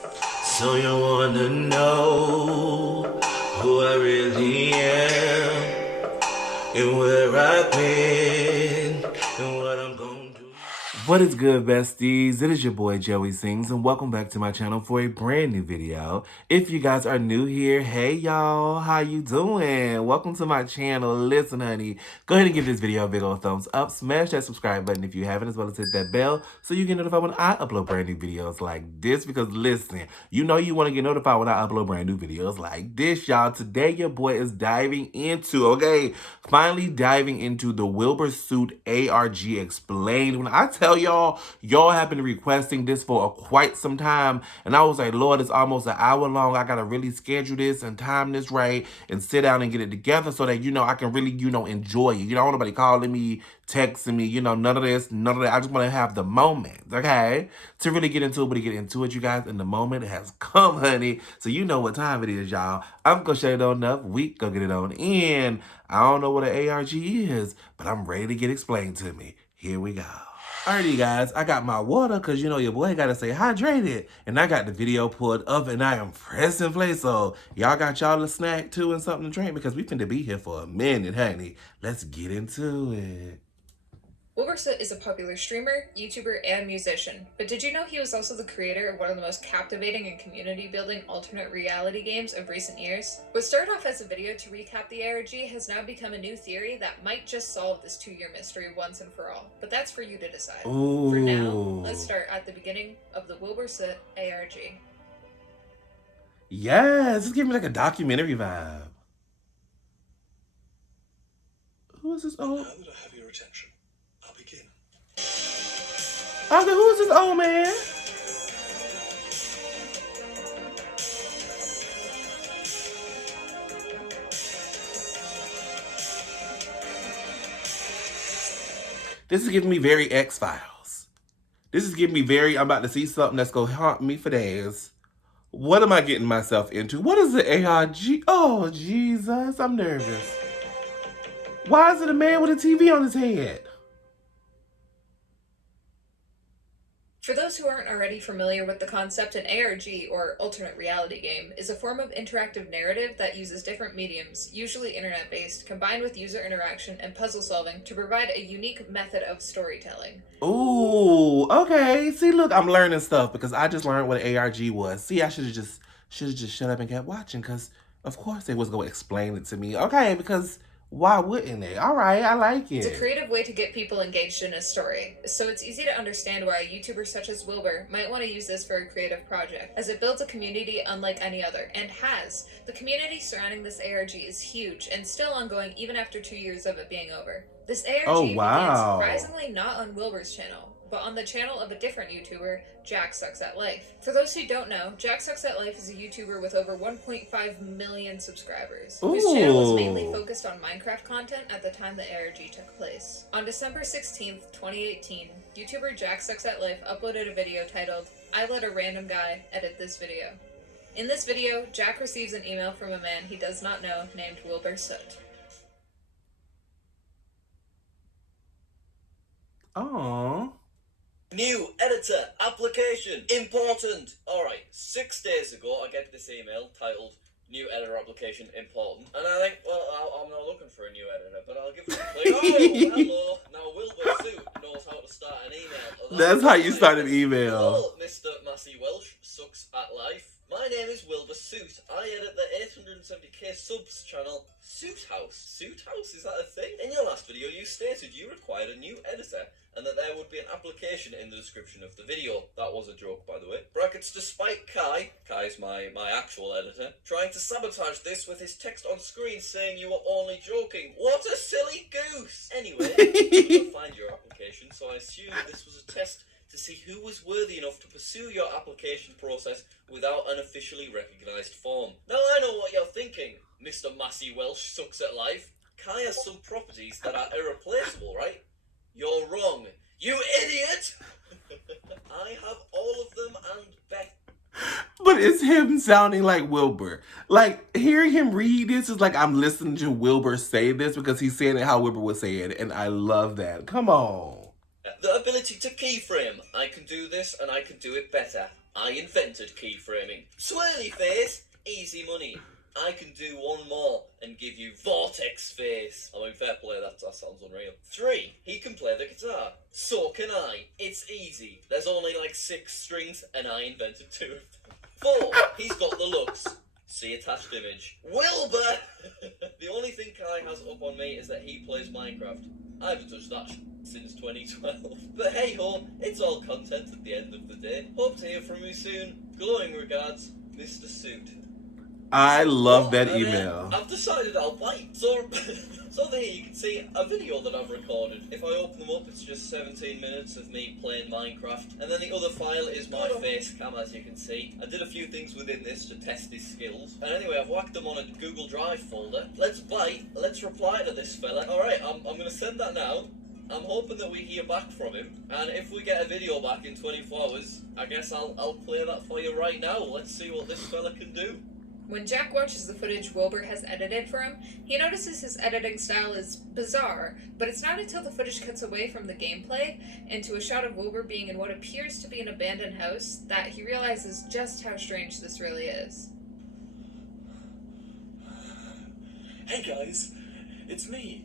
So you wanna know who I really am and where I've been and what I'm gonna do. What is good, besties? It is your boy Joey Sings, and welcome back to my channel for a brand new video. If you guys are new here, hey y'all, how you doing? Welcome to my channel. Listen, honey, go ahead and give this video a big old thumbs up. Smash that subscribe button if you haven't, as well as hit that bell so you get notified when I upload brand new videos like this. Because listen, you know you want to get notified when I upload brand new videos like this, y'all. Today, your boy is finally diving into the Wilbur Soot ARG Explained. When I tell y'all have been requesting this for quite some time, and I was like, Lord, it's almost an hour long. I gotta really schedule this and time this right and sit down and get it together so that, I can really, enjoy it. I don't want nobody calling me, texting me, none of this, none of that. I just want to have the moment, okay? To really get into it, but to get into it, you guys, and the moment has come, honey. So you know what time it is, y'all. I'm gonna shut it on up. We gonna get it on in. I don't know what an ARG is, but I'm ready to get explained to me. Here we go. Alrighty, guys, I got my water because, your boy got to stay hydrated. And I got the video pulled up and I am pressing play. So y'all got y'all a snack too and something to drink because we finna be here for a minute, honey. Let's get into it. Wilbur Soot is a popular streamer, YouTuber, and musician, but did you know he was also the creator of one of the most captivating and community-building alternate reality games of recent years? What started off as a video to recap the ARG has now become a new theory that might just solve this 2-year mystery once and for all, but that's for you to decide. Ooh. For now, let's start at the beginning of the Wilbur Soot ARG. Yes, it's giving me like a documentary vibe. Who is this old? Now that I have your attention, I'll begin. I was like, who is this old man? This is giving me very X-Files. This is giving me very, I'm about to see something that's going to haunt me for days. What am I getting myself into? What is the ARG? Oh, Jesus, I'm nervous. Why is it a man with a TV on his head? For those who aren't already familiar with the concept, an ARG, or alternate reality game, is a form of interactive narrative that uses different mediums, usually internet-based, combined with user interaction and puzzle solving to provide a unique method of storytelling. Ooh, okay. See, look, I'm learning stuff because I just learned what an ARG was. See, I should have just shut up and kept watching because, of course, they was going to explain it to me. Okay, because why wouldn't they? All right, I like it. It's a creative way to get people engaged in a story, so it's easy to understand why a YouTuber such as Wilbur might want to use this for a creative project, as it builds a community unlike any other, and has. The community surrounding this ARG is huge, and still ongoing even after 2 years of it being over. This ARG began surprisingly not on Wilbur's channel, but on the channel of a different YouTuber, Jack Sucks at Life. For those who don't know, Jack Sucks at Life is a YouTuber with over 1.5 million subscribers, whose channel was mainly focused on Minecraft content at the time the ARG took place. On December 16th, 2018, YouTuber Jack Sucks at Life uploaded a video titled, "I let a random guy edit this video." In this video, Jack receives an email from a man he does not know named Wilbur Soot. Aww. New editor application important. Alright, 6 days ago I get this email titled "New editor application important," and I think, well, I'm not looking for a new editor, but I'll give it a click. Oh, hello. Now Wilbur Soot knows how to start an email. That's how you start an email. Hello, Mr. Massey Welsh sucks at life. My name is Wilbur Soot. I edit the 870k subs channel Soot House. Soot House? Is that a thing? In your last video you stated you required a new editor and that there would be an application in the description of the video. That was a joke, by the way. Brackets, despite Kai's my actual editor, trying to sabotage this with his text on screen saying you were only joking. What a silly goose! Anyway, I couldn't find your application, so I assumed this was a test to see who was worthy enough to pursue your application process without an officially recognised form. Now I know what you're thinking, Mr. Massey Welsh sucks at life. Kai has some properties that are irreplaceable, right? You're wrong. You idiot! I have all of them and better. But it's him sounding like Wilbur. Like, hearing him read this is like I'm listening to Wilbur say this because he's saying it how Wilbur would say it, and I love that. Come on. The ability to keyframe. I can do this and I can do it better. I invented keyframing. Swirly face, easy money. I can do one more and give you vortex face. I mean, fair play, that sounds unreal. 3, he can play the guitar. So can I. It's easy. There's only like 6 strings and I invented 2 of them. 4, he's got the looks. See attached image. Wilbur! The only thing Kai has up on me is that he plays Minecraft. I haven't touched that since 2012. But hey ho, it's all content at the end of the day. Hope to hear from you soon. Glowing regards, Mr. Suit. I love that email. I've decided I'll bite. So over here you can see a video that I've recorded. If I open them up, it's just 17 minutes of me playing Minecraft. And then the other file is my face cam, as you can see. I did a few things within this to test his skills. And anyway, I've whacked them on a Google Drive folder. Let's bite. Let's reply to this fella. Alright, I'm going to send that now. I'm hoping that we hear back from him. And if we get a video back in 24 hours, I guess I'll play that for you right now. Let's see what this fella can do. When Jack watches the footage Wilbur has edited for him, he notices his editing style is bizarre, but it's not until the footage cuts away from the gameplay into a shot of Wilbur being in what appears to be an abandoned house that he realizes just how strange this really is. Hey guys, it's me,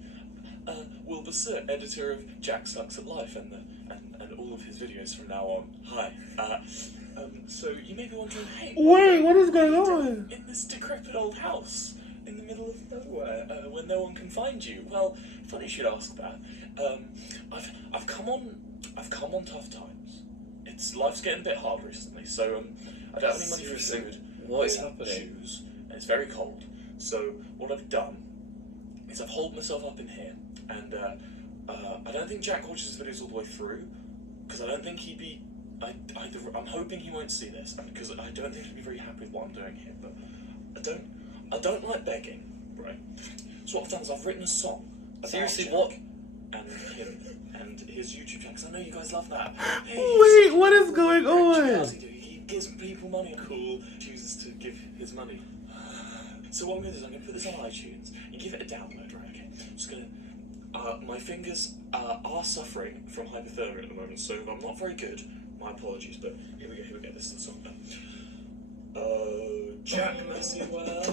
Wilbur Soot, editor of Jack Sucks at Life and all of his videos from now on. Hi. So you may be wondering, hey, Wait, what is going what are you on? doing in this decrepit old house in the middle of nowhere, where no one can find you? Well, funny you should ask that. I've come on tough times. Life's getting a bit hard recently, so I don't have any money for food. What is or happening? Shoes, and it's very cold. So what I've done is I've holed myself up in here, and I don't think Jack watches his videos all the way through, because I don't think he'd be. I'm hoping he won't see this, because I don't think he'd be very happy with what I'm doing here. But I don't like begging, right? So what I've done is I've written a song. About Seriously, Jack what? And him and his YouTube channel. 'Cause I know you guys love that. Hey, Wait, what is going What on? does he do? He gives people money. Cool. Chooses to give his money. So what I'm going to do is I'm going to put this on iTunes and give it a download, right? Okay. I'm just going to. My fingers are suffering from hypothermia at the moment, so I'm not very good. My apologies, but here we go. This is the song now. Oh, Jack Massywell.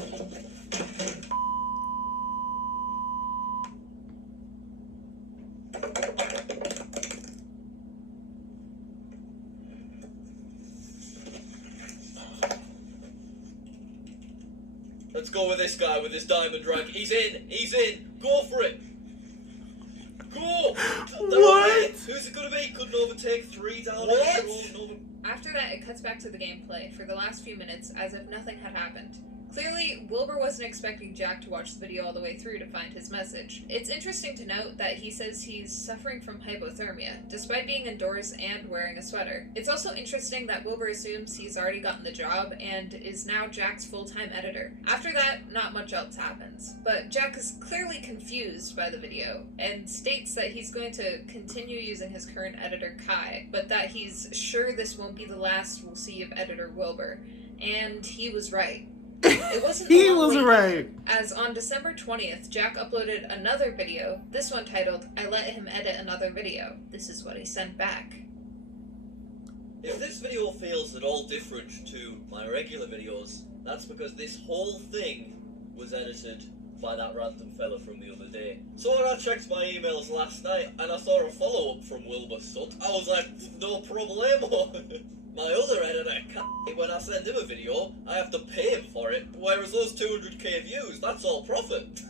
Let's go with this guy with his diamond rank. He's in. Go for it. Go. What? Who's it gonna be? Couldn't overtake 3 down. What? After that, it cuts back to the gameplay for the last few minutes as if nothing had happened. Clearly, Wilbur wasn't expecting Jack to watch the video all the way through to find his message. It's interesting to note that he says he's suffering from hypothermia, despite being indoors and wearing a sweater. It's also interesting that Wilbur assumes he's already gotten the job and is now Jack's full-time editor. After that, not much else happens. But Jack is clearly confused by the video, and states that he's going to continue using his current editor, Kai, but that he's sure this won't be the last we'll see of editor Wilbur. And he was right. It wasn't He long was later, right. as on December 20th, Jack uploaded another video, this one titled, I Let Him Edit Another Video. This is what he sent back. If this video feels at all different to my regular videos, that's because this whole thing was edited by that random fella from the other day. So I checked my emails last night and I saw a follow-up from Wilbur Soot. I was like, no problemo. My other editor, when I send him a video, I have to pay him for it, whereas those 200k views, that's all profit.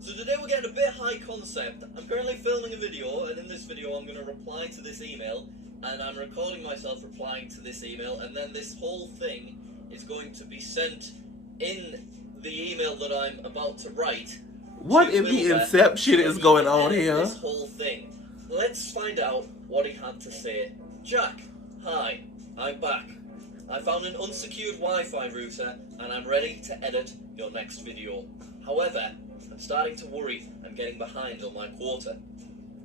So today we're getting a bit high concept. I'm currently filming a video, and in this video I'm going to reply to this email, and I'm recording myself replying to this email, and then this whole thing is going to be sent in the email that I'm about to write. What in the inception is going on here? This whole thing. Let's find out what he had to say. Jack. Hi, I'm back. I found an unsecured Wi-Fi router and I'm ready to edit your next video. However, I'm starting to worry I'm getting behind on my quota.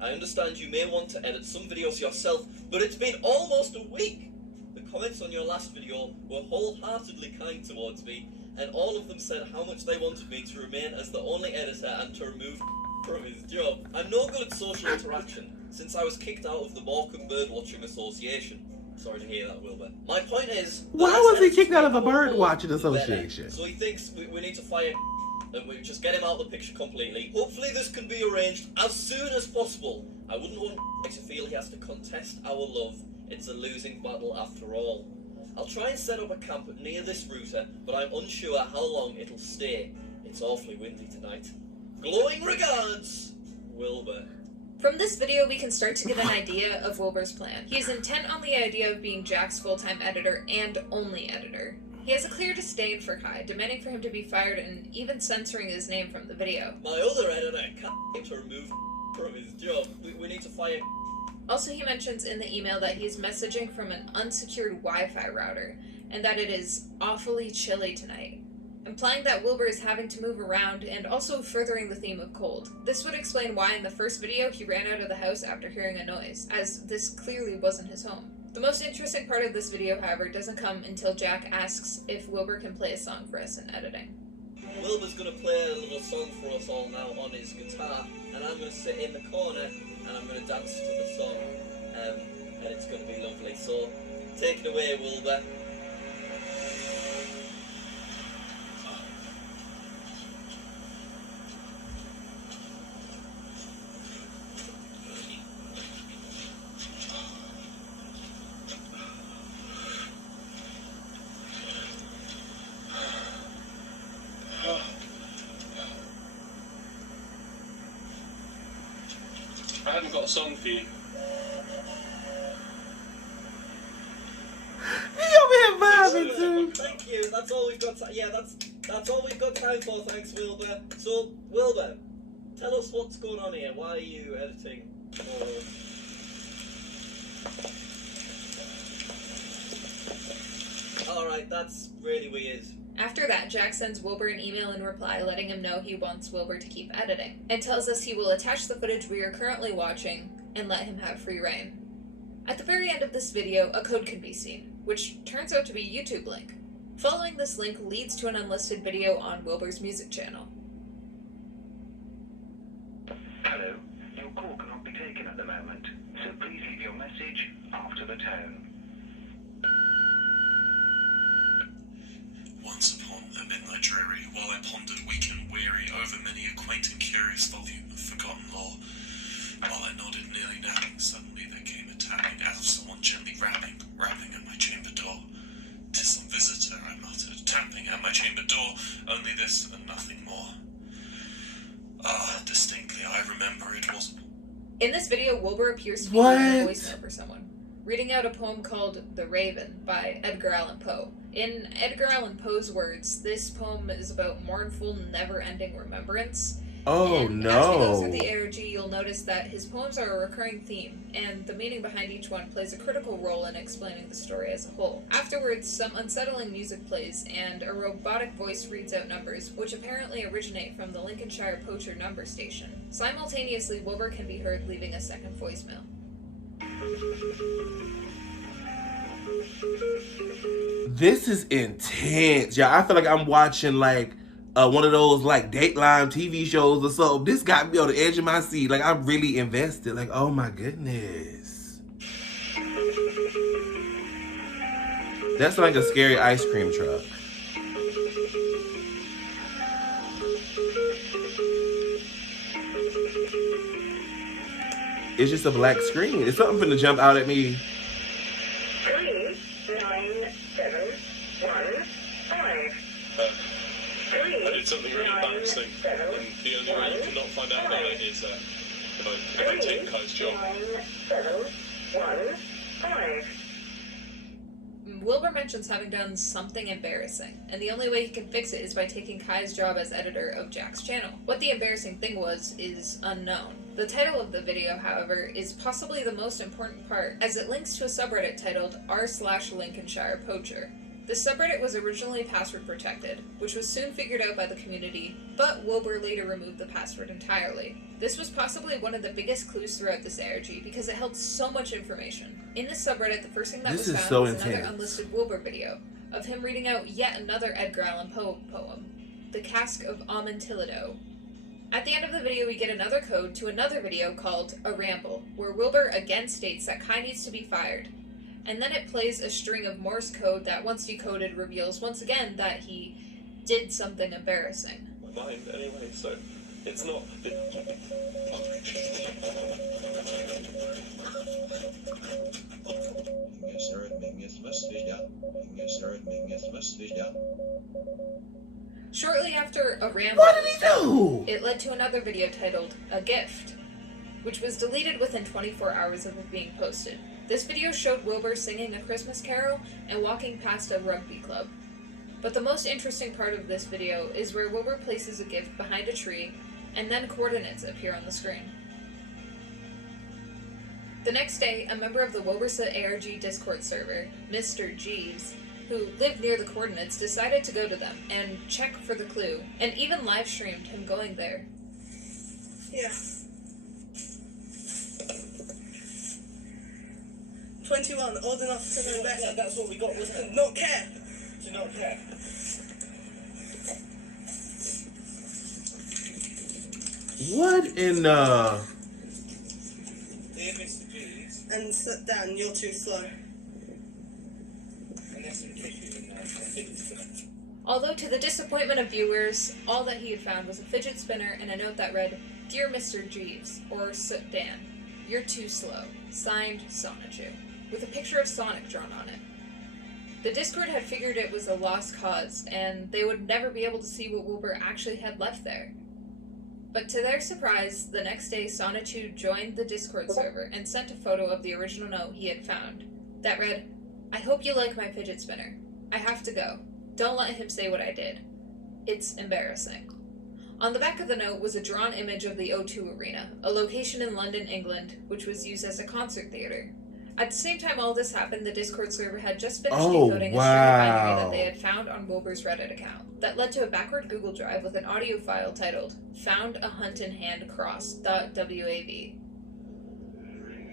I understand you may want to edit some videos yourself, but it's been almost a week. The comments on your last video were wholeheartedly kind towards me, and all of them said how much they wanted me to remain as the only editor and to remove from his job. I'm no good at social interaction, since I was kicked out of the Morecambe Birdwatching Association. Sorry to hear that, Wilbur. My point is... Why was he kicked out of a bird watching association? So he thinks we need to fire and we just get him out of the picture completely. Hopefully this can be arranged as soon as possible. I wouldn't want to feel he has to contest our love. It's a losing battle after all. I'll try and set up a camp near this router, but I'm unsure how long it'll stay. It's awfully windy tonight. Glowing regards, Wilbur. From this video, we can start to get an idea of Wilbur's plan. He is intent on the idea of being Jack's full-time editor and only editor. He has a clear disdain for Kai, demanding for him to be fired and even censoring his name from the video. My other editor can't to remove from his job. We need to fire. Also, he mentions in the email that he's messaging from an unsecured Wi-Fi router, and that it is awfully chilly tonight, implying that Wilbur is having to move around and also furthering the theme of cold. This would explain why in the first video he ran out of the house after hearing a noise, as this clearly wasn't his home. The most interesting part of this video, however, doesn't come until Jack asks if Wilbur can play a song for us in editing. Wilbur's going to play a little song for us all now on his guitar, and I'm going to sit in the corner and I'm going to dance to the song, and it's going to be lovely. So, take it away, Wilbur. I haven't got a song for you. He over here vibing too. Thank you. That's all we've got. That's all we've got time for. Thanks, Wilbur. So, Wilbur, tell us what's going on here. Why are you editing? All right, that's really weird. After that, Jack sends Wilbur an email in reply letting him know he wants Wilbur to keep editing, and tells us he will attach the footage we are currently watching and let him have free reign. At the very end of this video, a code can be seen, which turns out to be a YouTube link. Following this link leads to an unlisted video on Wilbur's music channel. Hello, your call cannot be taken at the moment, so please leave your message after the tone. Once upon a midnight dreary, while I pondered weak and weary over many a quaint and curious volume of forgotten lore, while I nodded nearly napping, suddenly there came a tapping as of someone gently rapping at my chamber door. "'Tis some visitor," I muttered, tapping at my chamber door, only this and nothing more. Ah, distinctly, I remember it was... In this video, Wilbur appears to be leaving a voicemail for someone, reading out a poem called The Raven by Edgar Allan Poe. In Edgar Allan Poe's words, this poem is about mournful, never-ending remembrance. Oh, and as we go no. through the ARG, you'll notice that his poems are a recurring theme, and the meaning behind each one plays a critical role in explaining the story as a whole. Afterwards, some unsettling music plays, and a robotic voice reads out numbers, which apparently originate from the Lincolnshire Poacher number station. Simultaneously, Wilbur can be heard leaving a second voicemail. This is intense. Yeah, I feel like I'm watching like one of those like Dateline TV shows or something. This got me on the edge of my seat. Like I'm really invested. Like, oh my goodness. That's like a scary ice cream truck. It's just a black screen. It's something finna jump out at me. 39715. I did something really embarrassing, and the only way you cannot find out about it is if I take Kai's job. 97115. Wilbur mentions having done something embarrassing, and the only way he can fix it is by taking Kai's job as editor of Jack's channel. What the embarrassing thing was is unknown. The title of the video, however, is possibly the most important part, as it links to a subreddit titled r/Lincolnshire Poacher. This subreddit was originally password protected, which was soon figured out by the community, but Wilbur later removed the password entirely. This was possibly one of the biggest clues throughout this ARG because it held so much information. In this subreddit, the first thing that was found was another unlisted Wilbur video of him reading out yet another Edgar Allan Poe poem, The Cask of Amontillado. At the end of the video, we get another code to another video called A Ramble, where Wilbur again states that Kai needs to be fired, and then it plays a string of Morse code that, once decoded, reveals once again that he did something embarrassing. My mind, anyway, so it's not. Shortly after a ramble What did he do? it led to another video titled A Gift, which was deleted within 24 hours of it being posted. This video showed Wilbur singing a Christmas carol and walking past a rugby club. But the most interesting part of this video is where Wilbur places a gift behind a tree, and then coordinates appear on the screen. The next day, a member of the Wilbur Soot ARG Discord server, Mr. Jeeves, who lived near the coordinates, decided to go to them and check for the clue, and even live streamed him going there. Yeah. 21, old enough to know better. That's what we got, wasn't it? Not care. To not care. What in the... Dear Mr. Jeeves, And sit down, you're too slow. unless we kick you in there. Although to the disappointment of viewers, all that he had found was a fidget spinner and a note that read, "Dear Mr. Jeeves," or Soot Dan, "You're too slow. Signed, Sonichu," with a picture of Sonic drawn on it. The Discord had figured it was a lost cause, and they would never be able to see what Wilbur actually had left there. But to their surprise, the next day Sonichu joined the Discord server and sent a photo of the original note he had found, that read, "I hope you like my fidget spinner. I have to go. Don't let him say what I did. It's embarrassing." On the back of the note was a drawn image of the O2 Arena, a location in London, England, which was used as a concert theater. At the same time all this happened, the Discord server had just finished decoding a string of binary that they had found on Wilbur's Reddit account. That led to a backward Google Drive with an audio file titled "Found a Hunt in Hand Cross.wav." Very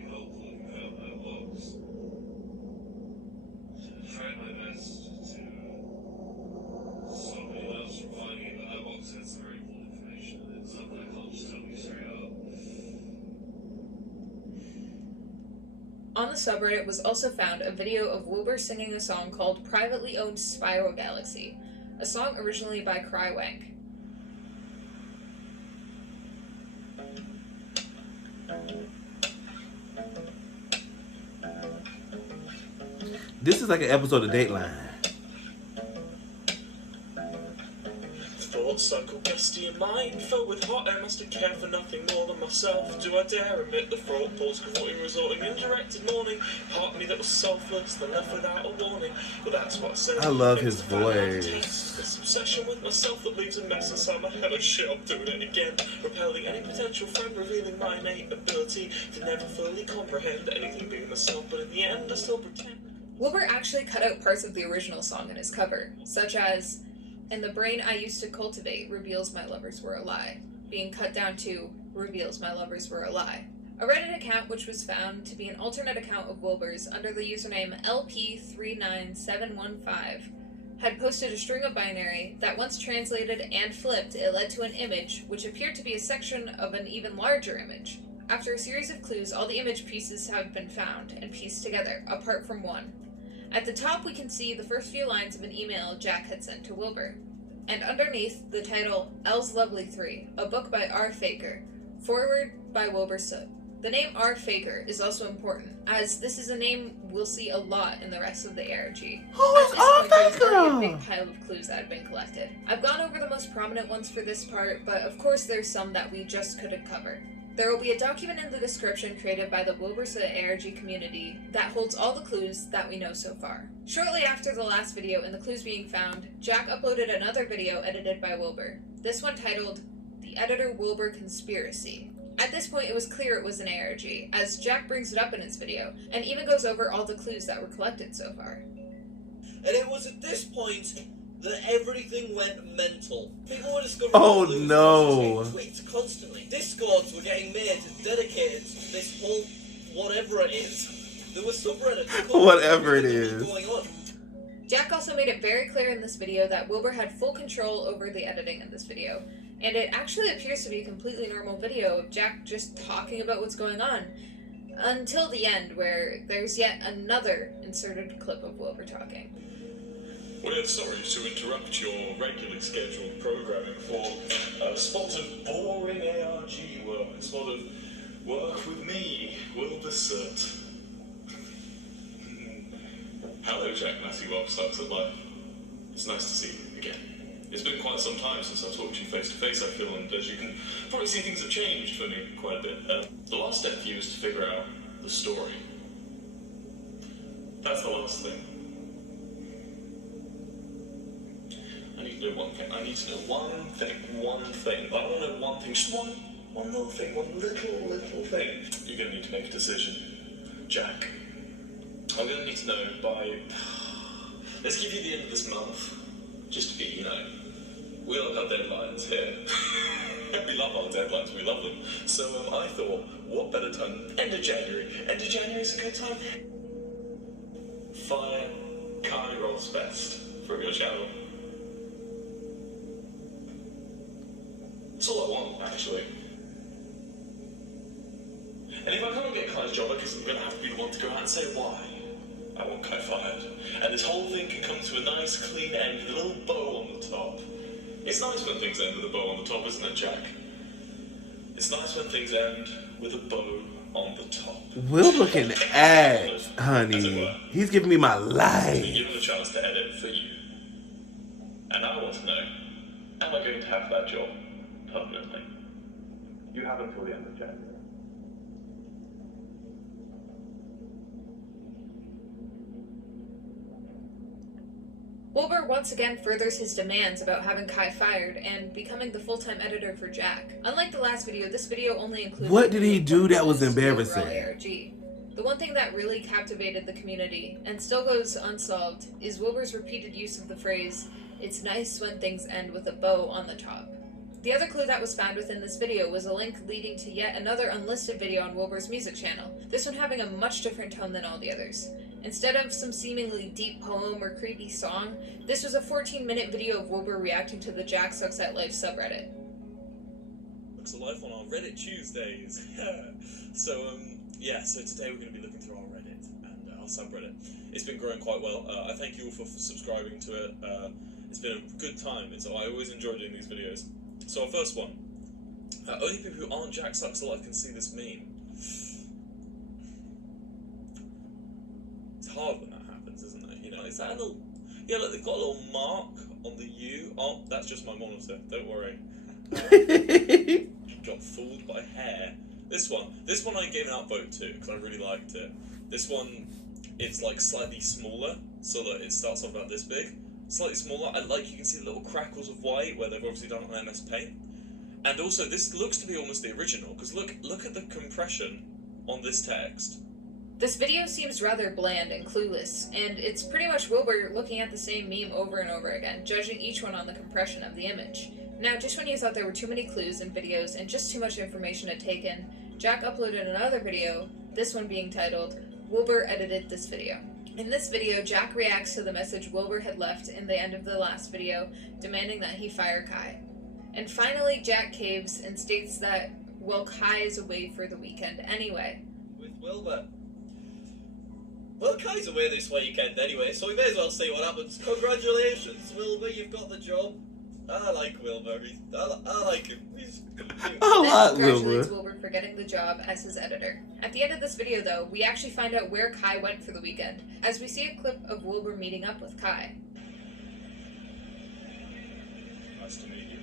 helpful how that looks. Tried my best to stop anyone else from finding it, but that box had some very cool information in it, something I can't just tell you straight up. On the subreddit was also found a video of Wilbur singing a song called "Privately Owned Spiral Galaxy," a song originally by Crywank. This is like an episode of Dateline. Thoughts cycle gusty in mind, filled with hot air, must have cared for nothing more than myself. Do I dare admit the fraught pause, cavorting, resulting in directed mourning? Part of me that was selfless, then left without a warning. But that's what I said. I love his It's a bad voice. taste. This obsession with myself that leaves a mess inside my head. Oh shit, I'm doing it again. Repelling any potential friend, revealing my innate ability to never fully comprehend anything being myself, but in the end I still pretend. Wilbur actually cut out parts of the original song in his cover, such as, "And the brain I used to cultivate reveals my lovers were a lie," being cut down to "reveals my lovers were a lie." A Reddit account which was found to be an alternate account of Wilbur's under the username LP39715 had posted a string of binary that, once translated and flipped, it led to an image which appeared to be a section of an even larger image. After a series of clues, all the image pieces have been found and pieced together, apart from one. At the top we can see the first few lines of an email Jack had sent to Wilbur, and underneath the title L's Lovely 3, a book by R. Faker, foreword by Wilbur Soot. The name R. Faker is also important, as this is a name we'll see a lot in the rest of the ARG. Who is R. At this point, there's already a Faker? big pile of clues that have been collected. I've gone over the most prominent ones for this part, but of course there's some that we just couldn't cover. There will be a document in the description created by the Wilbur Soot ARG community that holds all the clues that we know so far. Shortly after the last video and the clues being found, Jack uploaded another video edited by Wilbur, this one titled "The Editor Wilbur Conspiracy." At this point it was clear it was an ARG, as Jack brings it up in his video, and even goes over all the clues that were collected so far. And it was at this point that everything went mental. People were discovering Oh, clues, no. tweets constantly. Discords were getting made dedicated to this whole whatever it is. There were subreddits. Whatever it What was is. going on. Jack also made it very clear in this video that Wilbur had full control over the editing in this video, and it actually appears to be a completely normal video of Jack just talking about what's going on. Until the end, where there's yet another inserted clip of Wilbur talking. We're sorry to interrupt your regularly scheduled programming for a spot of boring ARG work, a spot of work with me, Wilbur Soot. Hello, Jack Matthew Bob Sucks at Life. It's nice to see you again. It's been quite some time since I've talked to you face to face, I feel, and as you can probably see, things have changed for me quite a bit. The last step for you is to figure out the story. That's the last thing. I need to know one thing. I need to know one thing. I don't know one thing, just one little thing, one little thing. You're going to need to make a decision, Jack. I'm going to need to know by... Let's give you the end of this month, just to be, you know, we love our deadlines here. We love our deadlines, we love them. So I thought, what better time? End of January. End of January is a good time. Fire Kai Rolls Best from your channel. That's all I want, actually. And if I can't get Kai's job, I guess I'm going to have to be the one to go out and say why I want Kai fired. And this whole thing can come to a nice, clean end with a little bow on the top. It's nice when things end with a bow on the top, isn't it, Jack? It's nice when things end with a bow on the top. Wilbur can act, honey. He's giving me my life. Given the chance to edit for you. And I want to know, am I going to have that job permanently? You have until the end of January. Wilbur once again furthers his demands about having Kai fired and becoming the full-time editor for Jack. Unlike the last video, this video only included... What did he do that was embarrassing? ARG. The one thing that really captivated the community, and still goes unsolved, is Wilbur's repeated use of the phrase, "It's nice when things end with a bow on the top." The other clue that was found within this video was a link leading to yet another unlisted video on Wilbur's music channel, this one having a much different tone than all the others. Instead of some seemingly deep poem or creepy song, this was a 14-minute video of Wilbur reacting to the Jack Sucks at Life subreddit. Sucks at Life on our Reddit Tuesdays. So today we're going to be looking through our Reddit and our subreddit. It's been growing quite well. I thank you all for subscribing to it. It's been a good time. I always enjoy doing these videos. So our first one. Only people who aren't Jack Sucks at Life can see this meme. It's hard when that happens, isn't it? You know, is that a little... Yeah, look, they've got a little mark on the U. Oh, that's just my monitor. Don't worry. Got fooled by hair. This one I gave an upvote to because I really liked it. This one, it's like slightly smaller, so that it starts off about this big. Slightly smaller, and like you can see the little crackles of white where they've obviously done it on MS Paint. And also, this looks to be almost the original because look at the compression on this text. This video seems rather bland and clueless, and it's pretty much Wilbur looking at the same meme over and over again, judging each one on the compression of the image. Now, just when you thought there were too many clues in videos and just too much information to take in, Jack uploaded another video, this one being titled, "Wilbur edited this video." In this video, Jack reacts to the message Wilbur had left in the end of the last video, demanding that he fire Kai. And finally, Jack caves and states that, well, Kai is away for the weekend anyway. With Wilbur. Well, Kai's away this weekend anyway, so we may as well see what happens. Congratulations, Wilbur, you've got the job. I like Wilbur. I like him. He's cute. I like Congratulates Wilbur. Wilbur for getting the job as his editor. At the end of this video, though, we actually find out where Kai went for the weekend, as we see a clip of Wilbur meeting up with Kai. Nice to meet you.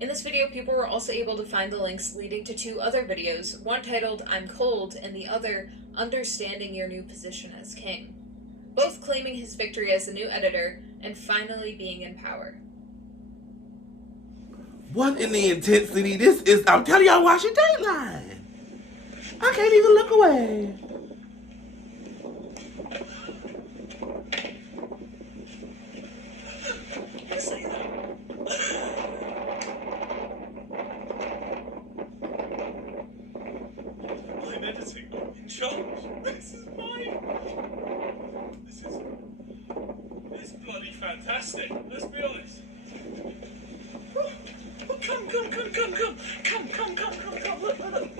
In this video, people were also able to find the links leading to two other videos, one titled "I'm Cold" and the other "Understanding Your New Position as King," both claiming his victory as the new editor and finally being in power. What in the intensity? This is, I'm telling y'all, watching Dateline. I can't even look away. I'm editing. I'm in charge. This is mine. This is bloody fantastic. Let's be honest. Oh, come. Look.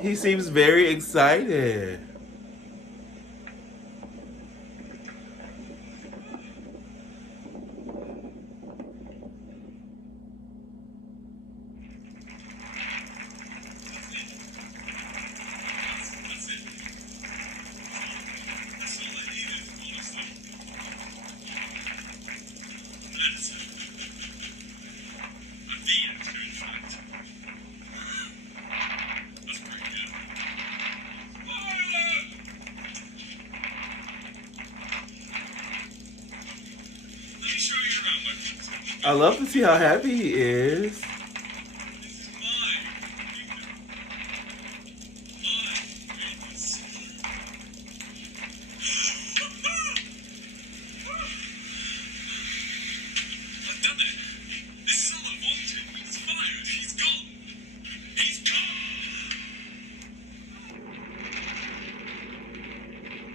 He seems very excited. I love to see how happy he is.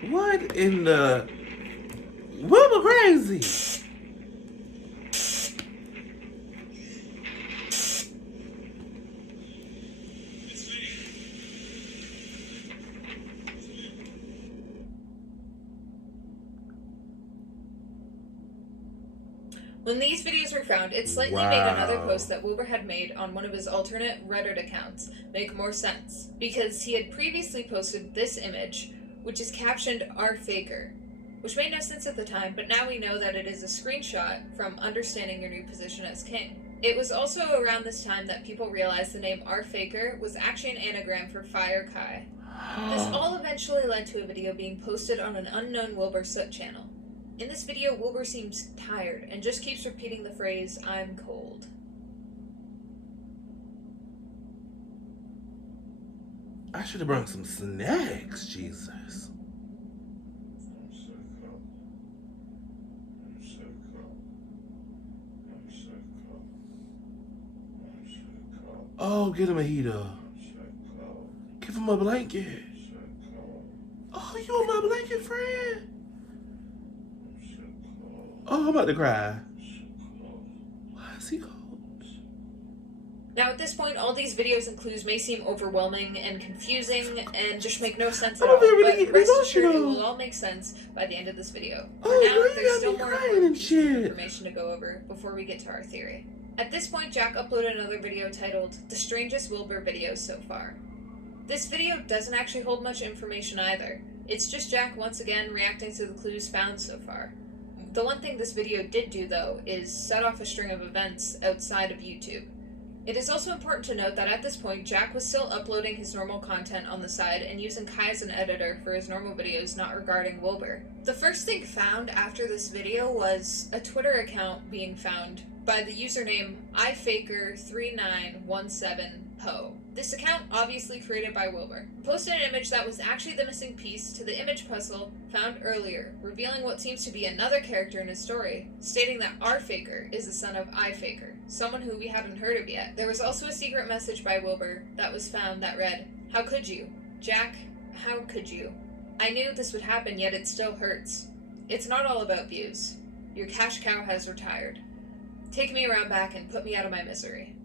What in the... Wilbur crazy. When these videos were found, it slightly made another post that Wilbur had made on one of his alternate Reddit accounts make more sense, because he had previously posted this image, which is captioned "Our Faker," which made no sense at the time, but now we know that it is a screenshot from Understanding Your New Position as King. It was also around this time that people realized the name Our Faker was actually an anagram for Fire Kai. This all eventually led to a video being posted on an unknown Wilbur Soot channel. In this video, Wilbur seems tired and just keeps repeating the phrase, "I'm cold." I should have brought some snacks, Jesus. I'm so cold. I'm so cold. I'm so cold. I'm so cold. Oh, get him a heater. I'm so cold. Give him a blanket. I'm so cold. Oh, you want my blanket, friend? I'm so cold. Oh, I'm about to cry. I'm so cold. Why is he cold? Now at this point, all these videos and clues may seem overwhelming and confusing and just make no sense at Oh, all, they're really but rest assured it emotional. will all make sense by the end of this video. For Oh, now, girl, you there's got still me more crying important and pieces of shit. information to go over before we get to our theory. At this point, Jack uploaded another video titled, "The Strangest Wilbur Videos So Far." This video doesn't actually hold much information either. It's just Jack once again reacting to the clues found so far. The one thing this video did do, though, is set off a string of events outside of YouTube. It is also important to note that at this point, Jack was still uploading his normal content on the side and using Kai as an editor for his normal videos not regarding Wilbur. The first thing found after this video was a Twitter account being found by the username ifaker3917po. This account, obviously created by Wilbur, posted an image that was actually the missing piece to the image puzzle found earlier, revealing what seems to be another character in his story, stating that our Faker is the son of iFaker, someone who we haven't heard of yet. There was also a secret message by Wilbur that was found that read, "How could you? Jack, how could you? I knew this would happen, yet it still hurts. It's not all about views. Your cash cow has retired. Take me around back and put me out of my misery."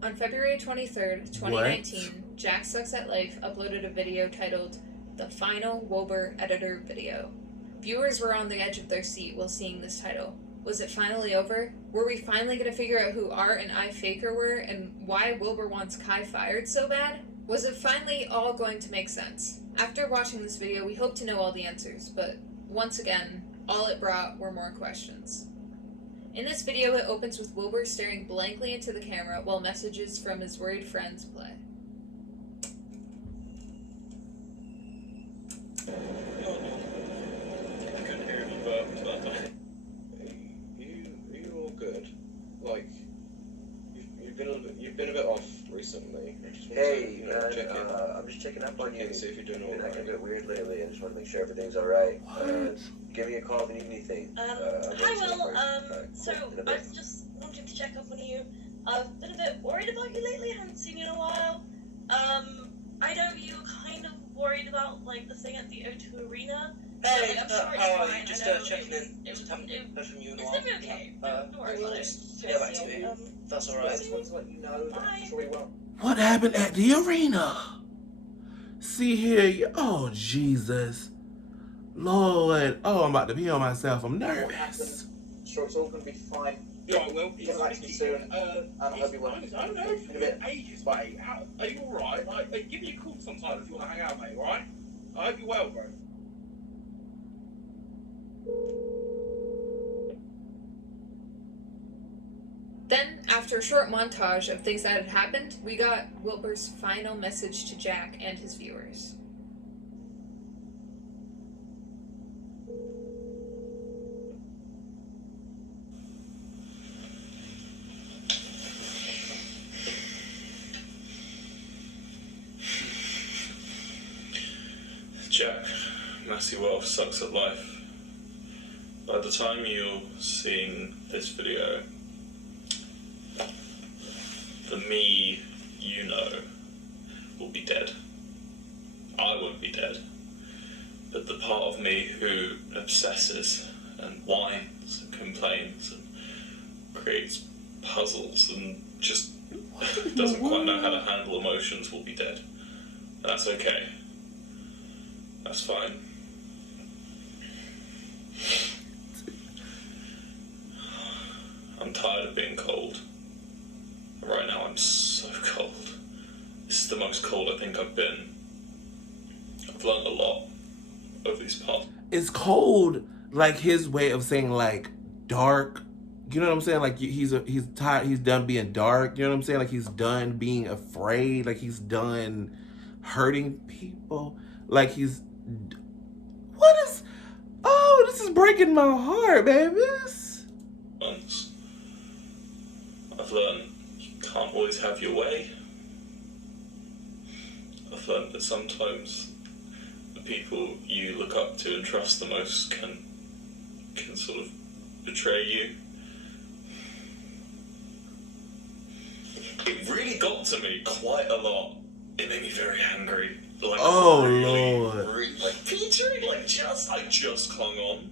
On February 23rd, 2019, Jack Sucks at Life uploaded a video titled, "The Final Wilbur Editor Video." Viewers were on the edge of their seat while seeing this title. Was it finally over? Were we finally going to figure out who Art and iFaker were and why Wilbur wants Kai fired so bad? Was it finally all going to make sense? After watching this video, we hope to know all the answers, but once again, all it brought were more questions. In this video, it opens with Wilbur staring blankly into the camera while messages from his worried friends play. I couldn't hear if you burped that time. Are you all good? Like, you've been a bit off recently. I just wanted Hey, to, man, check in. I'm just checking up on Check you. in, see if you're doing You've been acting a alright. bit weird lately. I just want to make sure everything's alright. What? Give me a call if you need anything. Hi, Will. So I was just wanting to check up on you. I've been a bit worried about you lately. I haven't seen you in a while. I know you were kind of worried about like the thing at the O2 Arena. Hey, I'm sure it's how are fine. you? Just I know checking it's- in. Just it- haven't it- heard from you in a It's while. gonna be okay. No Don't worry about it. just get back to you. That's alright. I just wanted to let you know that Bye. I'm sure he won't. What happened at the arena? See here, oh Jesus. Lord, oh, I'm about to pee on myself. I'm What nervous. happened? I'm sure it's all going to be fine. Yeah, well, Get back to me soon. And I hope you will. I don't know, it's been ages, mate. Are you alright? Like, hey, give me a call sometime if you want to hang out, mate, alright? I hope you're well, bro. Then, after a short montage of things that had happened, we got Wilbur's final message to Jack and his viewers. Jack, messy world sucks at life. By the time you're seeing this video, the me you know will be dead. I won't be dead. But the part of me who obsesses and whines and complains and creates puzzles and just doesn't quite know how to handle emotions will be dead. And that's okay. That's fine. I'm tired of being cold. Right now I'm so cold. This is the most cold I think I've been. I've learned a lot over these past. Is cold like his way of saying like dark? You know what I'm saying? Like he's tired, he's done being dark. You know what I'm saying? Like he's done being afraid. Like he's done hurting people. Like he's, what is, oh, this is breaking my heart, babies. Months. I've learned you can't always have your way. I've learned that sometimes the people you look up to and trust the most can sort of betray you. It really got to me quite a lot. It made me very angry. Like, oh really, Lord. really, like Peter, like I just clung on.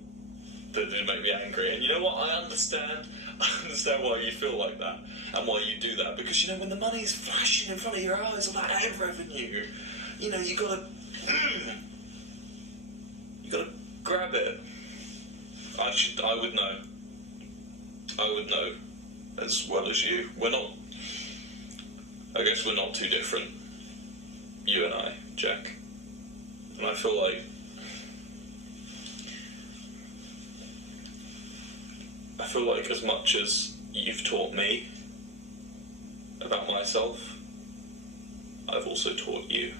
That did make me angry. And you know what? I understand why you feel like that and why you do that. Because you know when the money's flashing in front of your eyes, all that ad revenue, you know you gotta grab it. I would know. I would know as well as you. I guess we're not too different. You and I, Jack. And I feel like as much as you've taught me about myself, I've also taught you.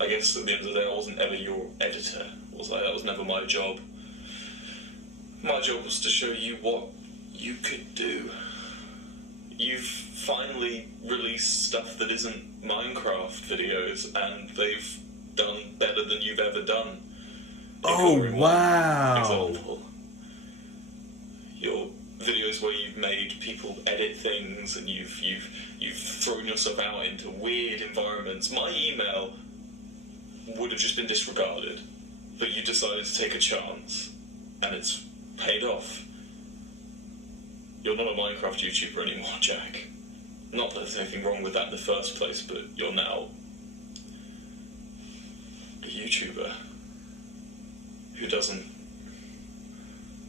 I guess at the end of the day, I wasn't ever your editor, was I? That was never my job. My job was to show you what you could do. You've finally released stuff that isn't Minecraft videos, and they've done better than you've ever done. Oh, wow. Example. Your videos where you've made people edit things and you've thrown yourself out into weird environments. My email would have just been disregarded, but you decided to take a chance, and it's paid off. You're not a Minecraft YouTuber anymore, Jack. Not that there's anything wrong with that in the first place, but you're now a YouTuber who doesn't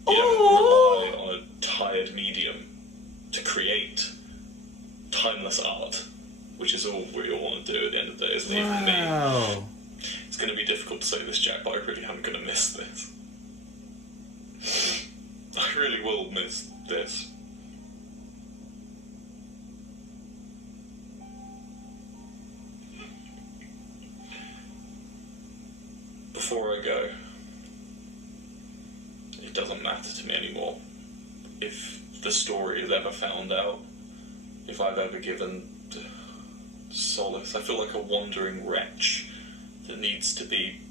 rely on a tired medium to create timeless art, which is all we all want to do at the end of the day, isn't it? Even me. It's going to be difficult to say this, Jack, but I really am going to miss this. I really will miss this. Before I go, it doesn't matter to me anymore if the story is ever found out, if I've ever given solace. I feel like a wandering wretch that needs to be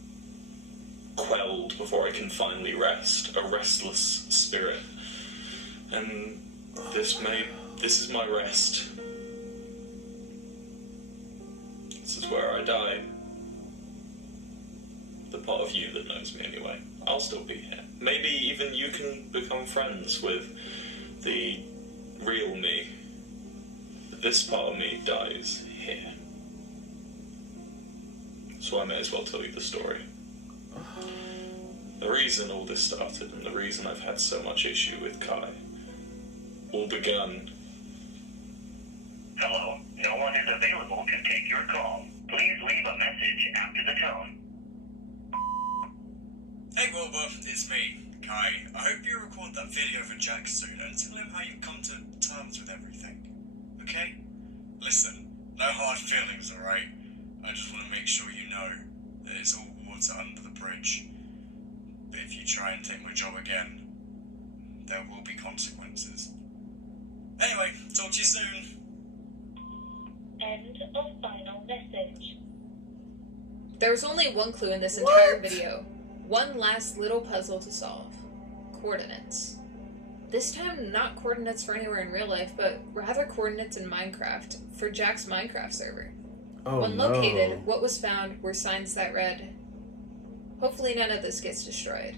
quelled before I can finally rest, a restless spirit. And this is my rest. This is where I die. The part of you that knows me anyway. I'll still be here. Maybe even you can become friends with the real me. This part of me dies here. So I may as well tell you the story. The reason all this started, and the reason I've had so much issue with Kai, all began... Hello, no one is available to take your call. Please leave a message after the tone. Hey Wilbur, it's me, Kai. I hope you record that video for Jack soon and tell him how you've come to terms with everything. Okay? Listen, no hard feelings, alright? I just want to make sure you know that it's all water under the bridge. But if you try and take my job again, there will be consequences. Anyway, talk to you soon. End of final message. There was only one clue in this entire video. One last little puzzle to solve. Coordinates. This time, not coordinates for anywhere in real life, but rather coordinates in Minecraft for Jack's Minecraft server. Oh, when located, what was found were signs that read, "Hopefully none of this gets destroyed."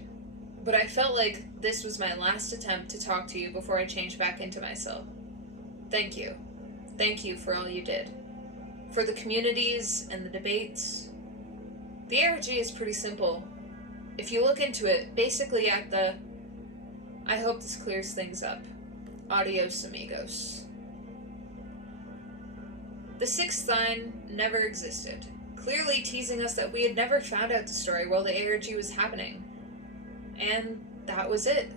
But I felt like this was my last attempt to talk to you before I changed back into myself. Thank you. Thank you for all you did. For the communities and the debates. The ARG is pretty simple. If you look into it, basically at the "I hope this clears things up. Adios, amigos." The sixth sign never existed, clearly teasing us that we had never found out the story while the ARG was happening. And that was it.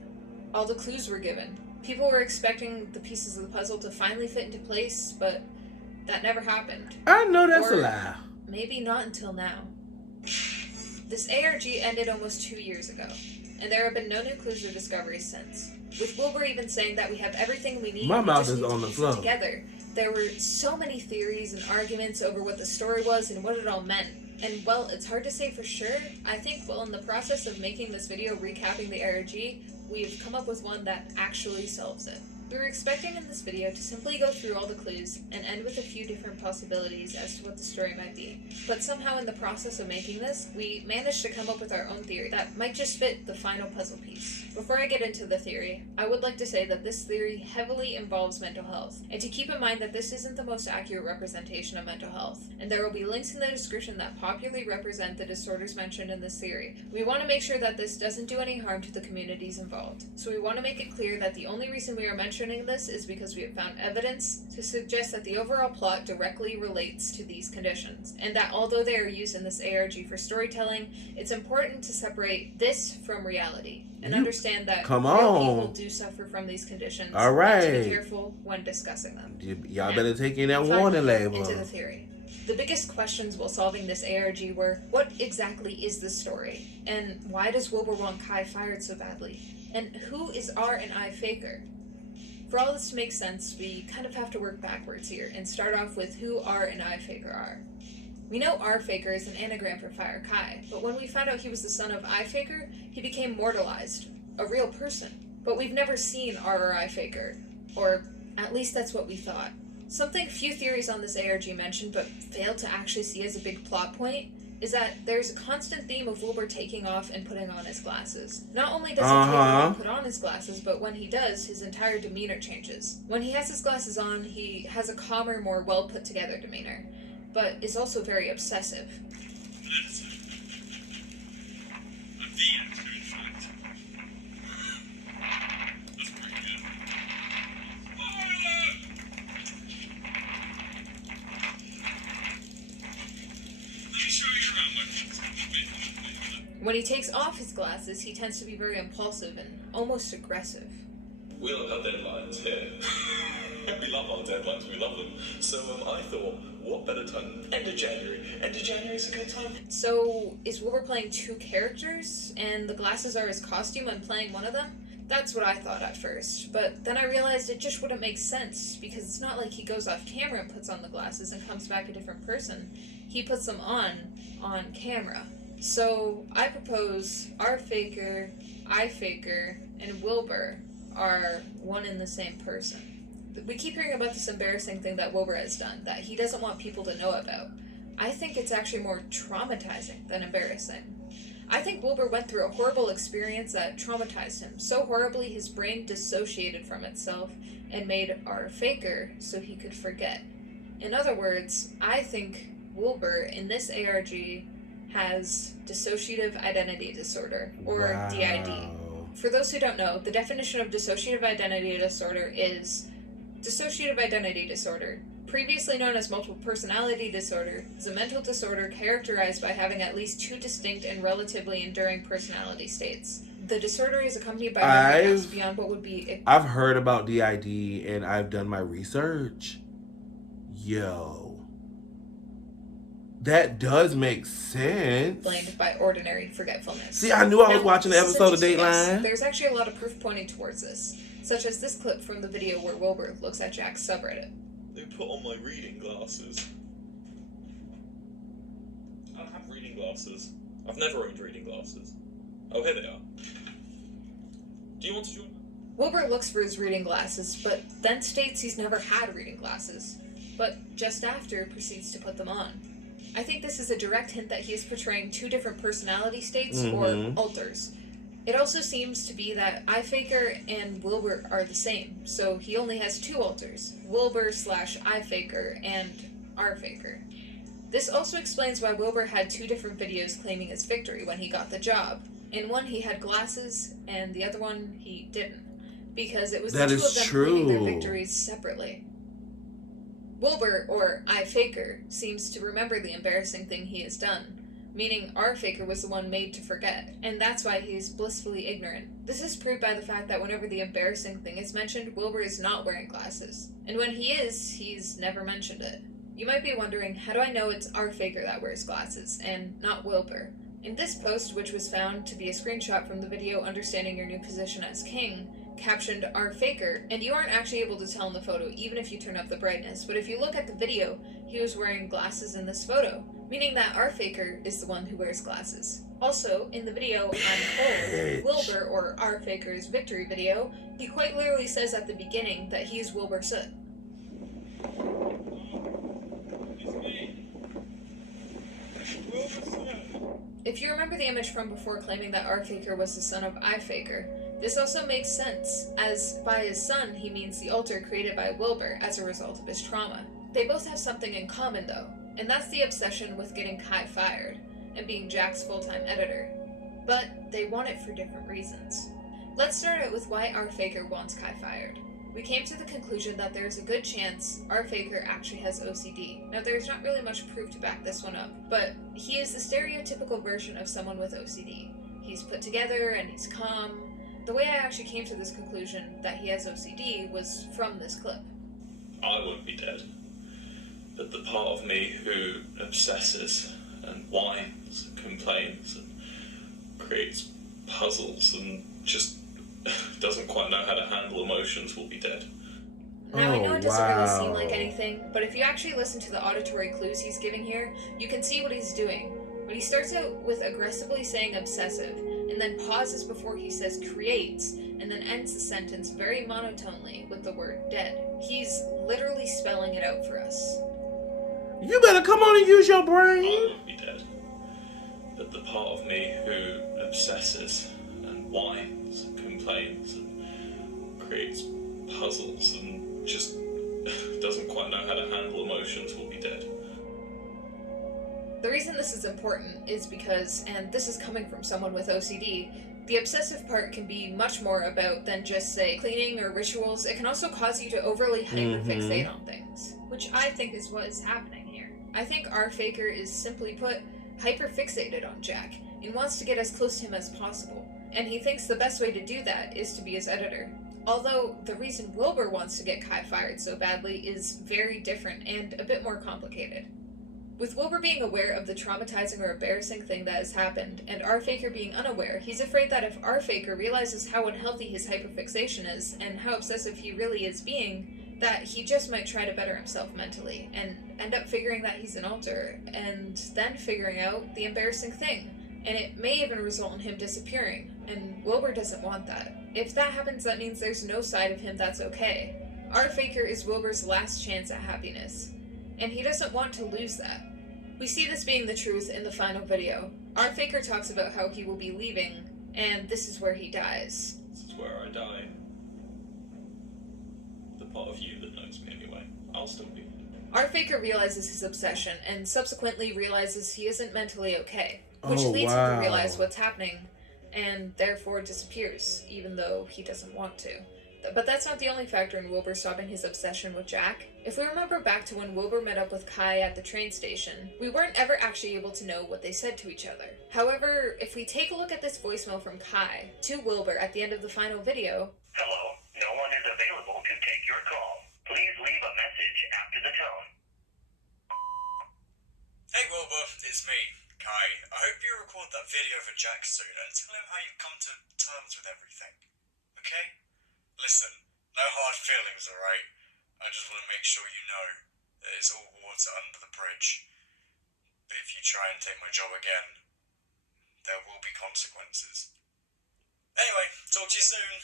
All the clues were given. People were expecting the pieces of the puzzle to finally fit into place, but that never happened. I know that's Or a lie. maybe not until now. This ARG ended almost 2 years ago, and there have been no new clues or discoveries since. With Wilbur even saying that we have everything we need, My we mouth just is need to on the piece floor. it together. There were so many theories and arguments over what the story was and what it all meant. And well, it's hard to say for sure. I think, well, in the process of making this video recapping the ARG, we've come up with one that actually solves it. We were expecting in this video to simply go through all the clues and end with a few different possibilities as to what the story might be. But somehow in the process of making this, we managed to come up with our own theory that might just fit the final puzzle piece. Before I get into the theory, I would like to say that this theory heavily involves mental health, and to keep in mind that this isn't the most accurate representation of mental health, and there will be links in the description that popularly represent the disorders mentioned in this theory. We want to make sure that this doesn't do any harm to the communities involved, so we want to make it clear that the only reason we are mentioning this is because we have found evidence to suggest that the overall plot directly relates to these conditions, and that although they are used in this ARG for storytelling, it's important to separate this from reality and understand that real people do suffer from these conditions. All right. And to be careful when discussing them. Y'all better take in that warning label. Into the theory. The biggest questions while solving this ARG were, what exactly is this story? And why does Wilbur want Kai fired so badly? And who is R and I Faker? For all this to make sense, we kind of have to work backwards here and start off with who R and I Faker are. We know R Faker is an anagram for Fire Kai, but when we found out he was the son of I Faker, he became mortalized, a real person. But we've never seen R or I Faker, or at least that's what we thought. Something few theories on this ARG mentioned but failed to actually see as a big plot point is that there's a constant theme of Wilbur taking off and putting on his glasses. Not only does he take off and put on his glasses, but when he does, his entire demeanor changes. When he has his glasses on, he has a calmer, more well put together demeanor, but is also very obsessive. When he takes off his glasses, he tends to be very impulsive and almost aggressive. We love our deadlines here. We love our deadlines, we love them. So I thought, what better time? End of January. End of January is a good time. So, is Wilbur playing two characters, and the glasses are his costume and playing one of them? That's what I thought at first, but then I realized it just wouldn't make sense, because it's not like he goes off camera and puts on the glasses and comes back a different person. He puts them on camera. So, I propose R Faker, I Faker, and Wilbur are one and the same person. We keep hearing about this embarrassing thing that Wilbur has done, that he doesn't want people to know about. I think it's actually more traumatizing than embarrassing. I think Wilbur went through a horrible experience that traumatized him so horribly his brain dissociated from itself and made our faker so he could forget. In other words, I think Wilbur in this ARG has dissociative identity disorder, or DID. For those who don't know, the definition of dissociative identity disorder is dissociative identity disorder, previously known as multiple personality disorder, is a mental disorder characterized by having at least two distinct and relatively enduring personality states. The disorder is accompanied by memory loss beyond what would be... I've heard about DID and I've done my research. Yo. That does make sense. Explained by ordinary forgetfulness. See, I knew I was watching the episode of Dateline. There's actually a lot of proof pointing towards this, such as this clip from the video where Wilbur looks at Jack's subreddit. They put on my reading glasses. I don't have reading glasses. I've never owned reading glasses. Oh, here they are. Do you want to join? Wilbur looks for his reading glasses, but then states he's never had reading glasses, but just after proceeds to put them on. I think this is a direct hint that he is portraying two different personality states, or alters. It also seems to be that iFaker and Wilbur are the same, so he only has two alters, Wilbur/iFaker and rFaker. This also explains why Wilbur had two different videos claiming his victory when he got the job. In one he had glasses, and the other one he didn't, because it was the two of them claiming their victories separately. Wilbur, or iFaker, seems to remember the embarrassing thing he has done, meaning rFaker was the one made to forget, and that's why he's blissfully ignorant. This is proved by the fact that whenever the embarrassing thing is mentioned, Wilbur is not wearing glasses, and when he is, he's never mentioned it. You might be wondering, how do I know it's rFaker that wears glasses, and not Wilbur? In this post, which was found to be a screenshot from the video Understanding Your New Position as King, captioned rFaker, and you aren't actually able to tell in the photo even if you turn up the brightness, but if you look at the video, he was wearing glasses in this photo, meaning that rFaker is the one who wears glasses. Also, in the video I'm Cold, Wilbur, or rFaker's victory video, he quite literally says at the beginning that he's Wilbur Soot. If you remember the image from before claiming that rFaker was the son of iFaker, this also makes sense, as by his son he means the alter created by Wilbur as a result of his trauma. They both have something in common though, and that's the obsession with getting Kai fired, and being Jack's full-time editor. But they want it for different reasons. Let's start out with why rFaker wants Kai fired. We came to the conclusion that there is a good chance rFaker actually has OCD. Now there's not really much proof to back this one up, but he is the stereotypical version of someone with OCD. He's put together and he's calm. The way I actually came to this conclusion that he has OCD was from this clip. I won't be dead, but the part of me who obsesses and whines and complains and creates puzzles and just doesn't quite know how to handle emotions will be dead. Now, I know it doesn't really seem like anything, but if you actually listen to the auditory clues he's giving here, you can see what he's doing. When he starts out with aggressively saying obsessive, and then pauses before he says creates, and then ends the sentence very monotonely with the word dead. He's literally spelling it out for us. You better come on and use your brain. I won't be dead, but the part of me who obsesses and whines and complains and creates puzzles and just doesn't quite know how to handle emotions will be dead. The reason this is important is because, and this is coming from someone with OCD, the obsessive part can be much more about than just, say, cleaning or rituals. It can also cause you to overly hyperfixate on things, which I think is what is happening here. I think rFaker is, simply put, hyperfixated on Jack and wants to get as close to him as possible, and he thinks the best way to do that is to be his editor. Although the reason Wilbur wants to get Kai fired so badly is very different and a bit more complicated. With Wilbur being aware of the traumatizing or embarrassing thing that has happened, and rFaker being unaware, he's afraid that if rFaker realizes how unhealthy his hyperfixation is, and how obsessive he really is being, that he just might try to better himself mentally, and end up figuring that he's an alter, and then figuring out the embarrassing thing. And it may even result in him disappearing, and Wilbur doesn't want that. If that happens, that means there's no side of him that's okay. rFaker is Wilbur's last chance at happiness, and he doesn't want to lose that. We see this being the truth in the final video. Our faker talks about how he will be leaving, and this is where he dies. This is where I die. The part of you that knows me anyway. I'll still be. Our faker realizes his obsession and subsequently realizes he isn't mentally okay, which leads him to realize what's happening and therefore disappears, even though he doesn't want to. But that's not the only factor in Wilbur stopping his obsession with Jack. If we remember back to when Wilbur met up with Kai at the train station, we weren't ever actually able to know what they said to each other. However, if we take a look at this voicemail from Kai to Wilbur at the end of the final video... Hello, no one is available to take your call. Please leave a message after the tone. Hey Wilbur, it's me, Kai. I hope you record that video for Jack soon and tell him how you've come to terms with everything. Okay? Listen, no hard feelings, alright? I just want to make sure you know that it's all water under the bridge. But if you try and take my job again, there will be consequences. Anyway, talk to you soon.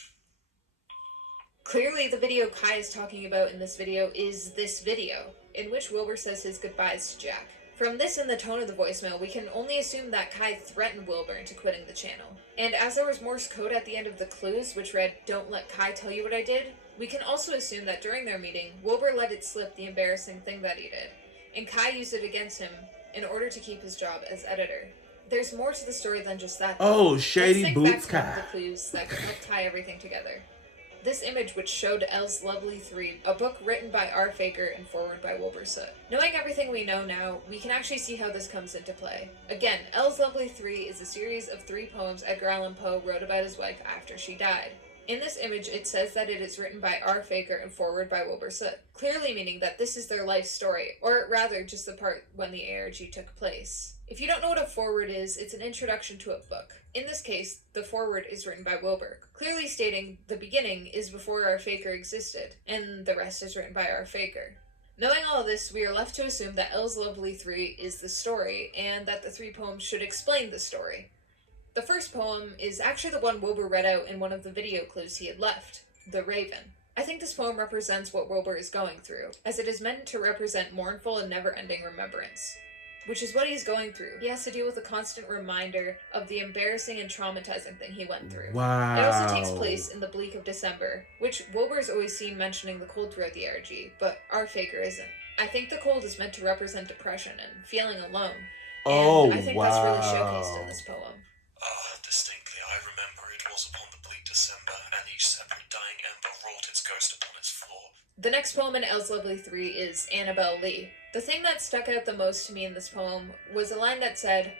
Clearly, the video Kai is talking about in this video is this video, in which Wilbur says his goodbyes to Jack. From this and the tone of the voicemail, we can only assume that Kai threatened Wilbur into quitting the channel. And as there was Morse code at the end of the clues, which read, "Don't let Kai tell you what I did," we can also assume that during their meeting, Wilbur let it slip the embarrassing thing that he did, and Kai used it against him in order to keep his job as editor. There's more to the story than just that, though. Oh, shady boots, Kai. Kai. The clues that could help tie everything together. This image, which showed L's Lovely 3, a book written by R. Faker and forward by Wilbur Soot. Knowing everything we know now, we can actually see how this comes into play. Again, L's Lovely 3 is a series of 3 poems Edgar Allan Poe wrote about his wife after she died. In this image, it says that it is written by R. Faker and forward by Wilbur Soot, clearly meaning that this is their life story, or rather just the part when the ARG took place. If you don't know what a forward is, it's an introduction to a book. In this case, the forward is written by Wilbur, clearly stating the beginning is before R. Faker existed, and the rest is written by R. Faker. Knowing all of this, we are left to assume that L's Lovely 3 is the story, and that the 3 poems should explain the story. The first poem is actually the one Wilbur read out in one of the video clues he had left, The Raven. I think this poem represents what Wilbur is going through, as it is meant to represent mournful and never-ending remembrance. Which is what he's going through. He has to deal with a constant reminder of the embarrassing and traumatizing thing he went through. Wow. It also takes place in the bleak of December, which Wilbur's always seen mentioning the cold throughout the ARG, but R. Faker isn't. I think the cold is meant to represent depression and feeling alone. And I think that's really showcased in this poem. Distinctly, I remember it was upon the bleak December, and each separate dying ember wrought its ghost upon its floor. The next poem in L's Lovely 3 is Annabelle Lee. The thing that stuck out the most to me in this poem was a line that said,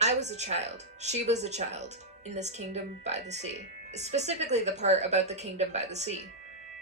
"I was a child, she was a child, in this kingdom by the sea." Specifically the part about the kingdom by the sea.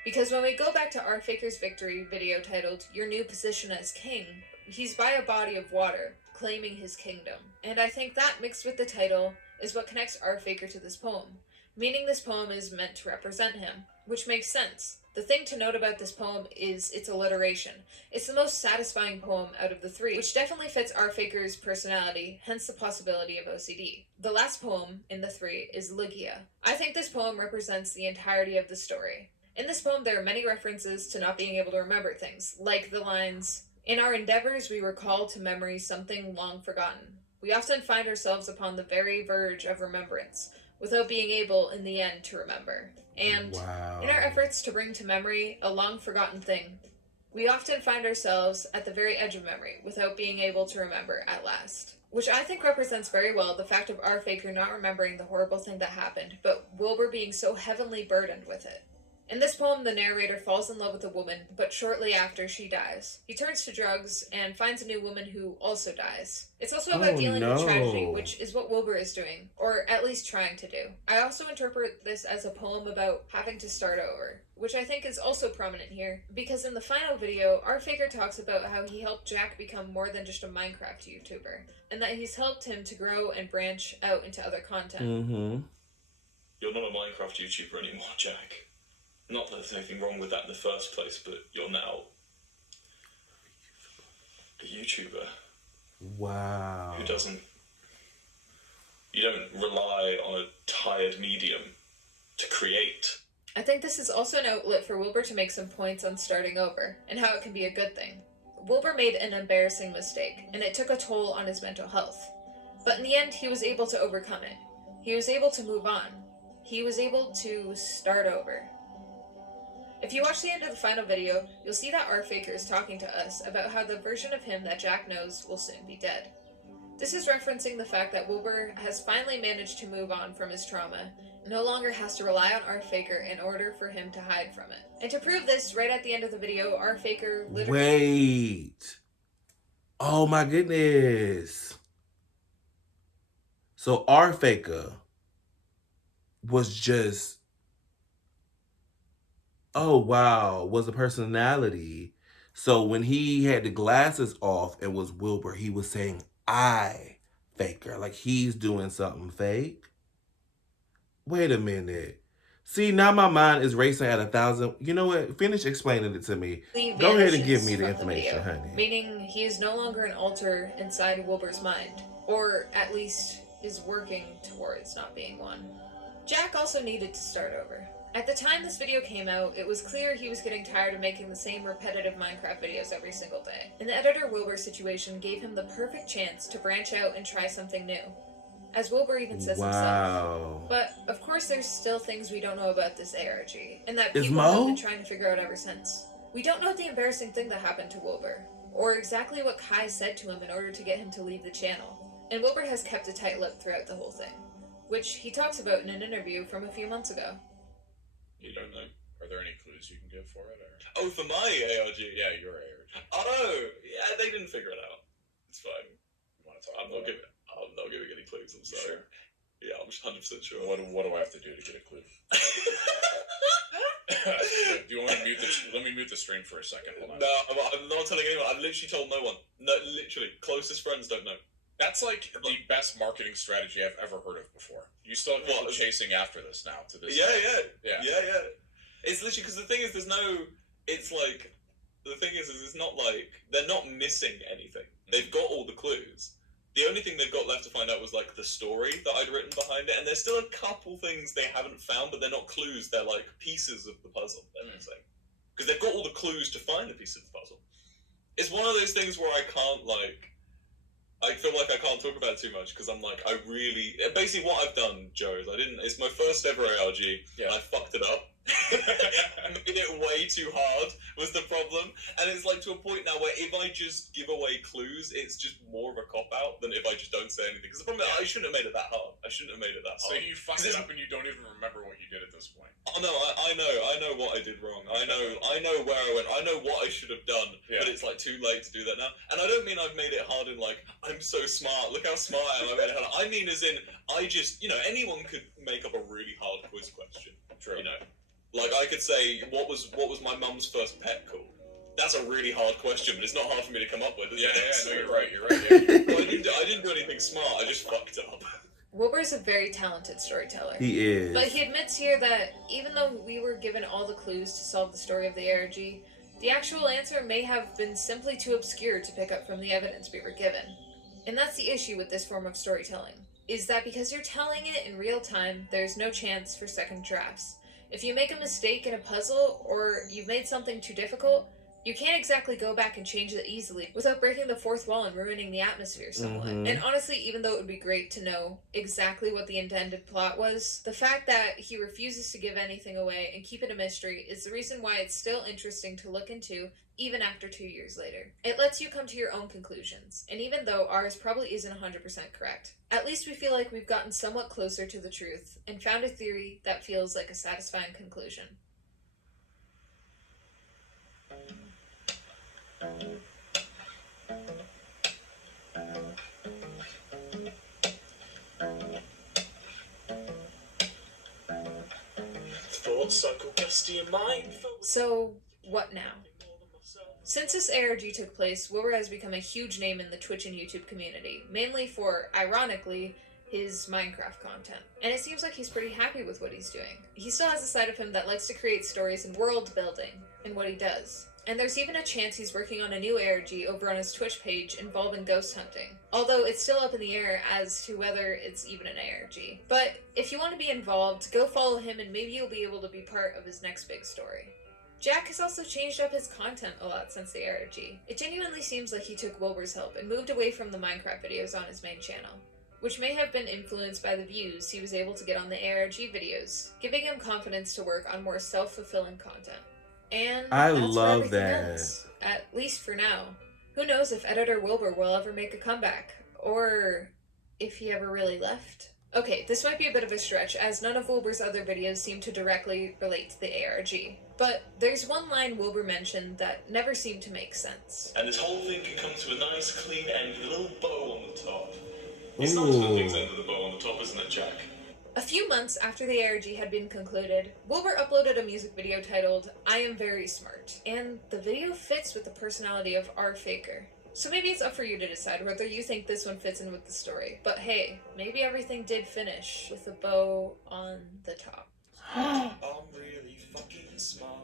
Because when we go back to R. Faker's victory video titled, "Your New Position as King," he's by a body of water, claiming his kingdom. And I think that, mixed with the title, is what connects R. Faker to this poem, meaning this poem is meant to represent him, which makes sense. The thing to note about this poem is its alliteration. It's the most satisfying poem out of the 3, which definitely fits R. Faker's personality, hence the possibility of OCD. The last poem in the 3 is Ligia. I think this poem represents the entirety of the story. In this poem, there are many references to not being able to remember things, like the lines, "In our endeavors we recall to memory something long forgotten. We often find ourselves upon the very verge of remembrance, without being able, in the end, to remember." And in our efforts to bring to memory a long-forgotten thing, we often find ourselves at the very edge of memory, without being able to remember at last. Which I think represents very well the fact of R. Faker not remembering the horrible thing that happened, but Wilbur being so heavily burdened with it. In this poem, the narrator falls in love with a woman, but shortly after she dies. He turns to drugs and finds a new woman who also dies. It's also about dealing with tragedy, which is what Wilbur is doing, or at least trying to do. I also interpret this as a poem about having to start over, which I think is also prominent here, because in the final video, R. Faker talks about how he helped Jack become more than just a Minecraft YouTuber, and that he's helped him to grow and branch out into other content. You're not a Minecraft YouTuber anymore, Jack. Not that there's anything wrong with that in the first place, but you're now a YouTuber. Wow. Who doesn't... You don't rely on a tired medium to create. I think this is also an outlet for Wilbur to make some points on starting over, and how it can be a good thing. Wilbur made an embarrassing mistake, and it took a toll on his mental health. But in the end, he was able to overcome it. He was able to move on. He was able to start over. If you watch the end of the final video, you'll see that our faker is talking to us about how the version of him that Jack knows will soon be dead. This is referencing the fact that Wilbur has finally managed to move on from his trauma and no longer has to rely on our faker in order for him to hide from it. And to prove this, right at the end of the video, our faker literally... Wait. Oh my goodness. So our faker was just... Oh wow, was a personality. So when he had the glasses off and was Wilbur, he was saying, I faker. Like he's doing something fake. Wait a minute. See, now my mind is racing at 1,000. You know what? Finish explaining it to me. Go ahead and give me the information, honey. Meaning he is no longer an alter inside Wilbur's mind. Or at least is working towards not being one. Jack also needed to start over. At the time this video came out, it was clear he was getting tired of making the same repetitive Minecraft videos every single day. And the editor Wilbur situation gave him the perfect chance to branch out and try something new. As Wilbur even says himself. But, of course, there's still things we don't know about this ARG, and that people have been trying to figure out ever since. We don't know the embarrassing thing that happened to Wilbur, or exactly what Kai said to him in order to get him to leave the channel. And Wilbur has kept a tight lip throughout the whole thing, which he talks about in an interview from a few months ago. You don't know? Are there any clues you can give for it? Or? Oh, for my ARG? Yeah, your ARG. Oh no! Yeah, they didn't figure it out. It's fine. You want to talk I'm not giving any clues, I'm sorry. Sure? Yeah, I'm 100% sure. What do I have to do to get a clue? Do you want to mute let me mute the stream for a second. Hold on. No, I'm not telling anyone. I've literally told no one. No, literally. Closest friends don't know. That's like the best marketing strategy I've ever heard of before. You still have people chasing after this now to this. Yeah. It's literally because the thing is, it's like the thing is it's not like they're not missing anything. They've got all the clues. The only thing they've got left to find out was like the story that I'd written behind it, and there's still a couple things they haven't found, but they're not clues. They're like pieces of the puzzle. They're missing because they've got all the clues to find the piece of the puzzle. It's one of those things where I can't like. I feel like I can't talk about it too much because I'm like, basically what I've done, Joe, is it's my first ever ARG, and I fucked it up. Made it way too hard was the problem, and it's like to a point now where if I just give away clues, it's just more of a cop-out than if I just don't say anything. Because the problem is, I shouldn't have made it that hard. So you fucked it up and you don't even remember what you did at this point. Oh no, I know what I did wrong. I know where I went. I know what I should have done, but it's like too late to do that now. And I don't mean I've made it hard in like, I'm so smart, look how smart I am, I made it hard. I mean as in, I just, anyone could make up a really hard quiz question. True. Like I could say, what was my mum's first pet called? That's a really hard question, but it's not hard for me to come up with, is it? Yeah, no, you're right. Yeah. Well, I didn't do anything smart, I just fucked up. Wilbur is a very talented storyteller. He is. But he admits here that even though we were given all the clues to solve the story of the ARG, the actual answer may have been simply too obscure to pick up from the evidence we were given. And that's the issue with this form of storytelling, is that because you're telling it in real time, there's no chance for second drafts. If you make a mistake in a puzzle, or you've made something too difficult, you can't exactly go back and change it easily without breaking the fourth wall and ruining the atmosphere somewhat. And honestly, even though it would be great to know exactly what the intended plot was, the fact that he refuses to give anything away and keep it a mystery is the reason why it's still interesting to look into, even after 2 years later. It lets you come to your own conclusions, and even though ours probably isn't 100% correct, at least we feel like we've gotten somewhat closer to the truth and found a theory that feels like a satisfying conclusion. Thoughts cycle gusty in mind. So, what now? Since this ARG took place, Wilbur has become a huge name in the Twitch and YouTube community, mainly for, ironically, his Minecraft content. And it seems like he's pretty happy with what he's doing. He still has a side of him that likes to create stories and world building in what he does. And there's even a chance he's working on a new ARG over on his Twitch page involving ghost hunting. Although it's still up in the air as to whether it's even an ARG. But if you want to be involved, go follow him and maybe you'll be able to be part of his next big story. Jack has also changed up his content a lot since the ARG. It genuinely seems like he took Wilbur's help and moved away from the Minecraft videos on his main channel. which may have been influenced by the views he was able to get on the ARG videos, giving him confidence to work on more self-fulfilling content. And I that's love for everything that. else, at least for now. Who knows if editor Wilbur will ever make a comeback, or if he ever really left? Okay, this might be a bit of a stretch, as none of Wilbur's other videos seem to directly relate to the ARG. But there's one line Wilbur mentioned that never seemed to make sense. And this whole thing can come to a nice clean end with a little bow on the top. It's nice when things end with a bow on the top, isn't it, Jack? A few months after the ARG had been concluded, Wilbur uploaded a music video titled, "I Am Very Smart," and the video fits with the personality of R. Faker. So maybe it's up for you to decide whether you think this one fits in with the story. But hey, maybe everything did finish with a bow on the top. I'm really fucking smart.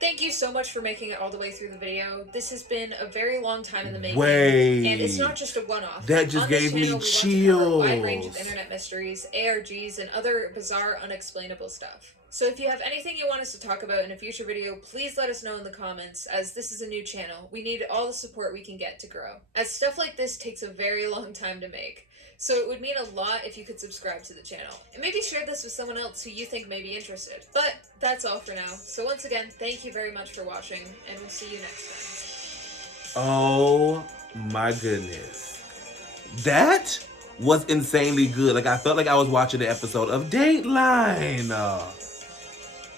Thank you so much for making it all the way through the video. This has been a very long time in the making. Wait. And it's not just a one-off. That just gave me chills. A wide range of internet mysteries, ARGs, and other bizarre, unexplainable stuff. So if you have anything you want us to talk about in a future video, please let us know in the comments, as this is a new channel. We need all the support we can get to grow, as stuff like this takes a very long time to make. So it would mean a lot if you could subscribe to the channel, and maybe share this with someone else who you think may be interested. But that's all for now. So once again, thank you very much for watching, and we'll see you next time. Oh my goodness. That was insanely good. Like, I felt like I was watching an episode of Dateline.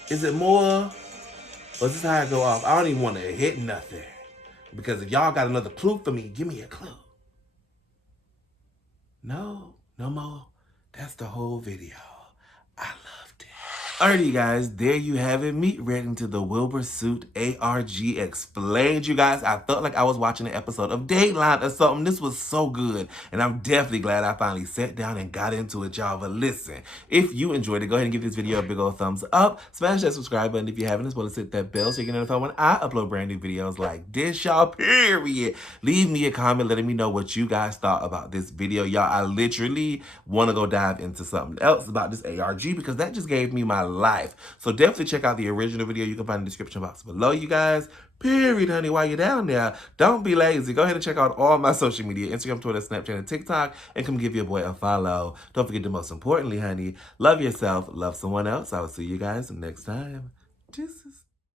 Is it more? Or is this how I go off? I don't even want to hit nothing. Because if y'all got another clue for me, give me a clue. No, no more. That's the whole video. I loved it. Alrighty, you guys, there you have it. Meet right into the Wilbur Soot ARG Explained, you guys. I felt like I was watching an episode of Dateline or something. This was so good, and I'm definitely glad I finally sat down and got into it, y'all. But listen, if you enjoyed it, go ahead and give this video a big old thumbs up. Smash that subscribe button if you haven't, as well as hit that bell so you get notified when I upload brand new videos like this, y'all, period. Leave me a comment letting me know what you guys thought about this video, y'all. I literally want to go dive into something else about this ARG because that just gave me my life. So definitely check out the original video. You can find in the description box below, you guys. Period, honey. While you're down there, don't be lazy. Go ahead and check out all my social media, Instagram, Twitter, Snapchat, and TikTok, and come give your boy a follow. Don't forget to, most importantly, honey, love yourself, love someone else. I will see you guys next time. Deuces.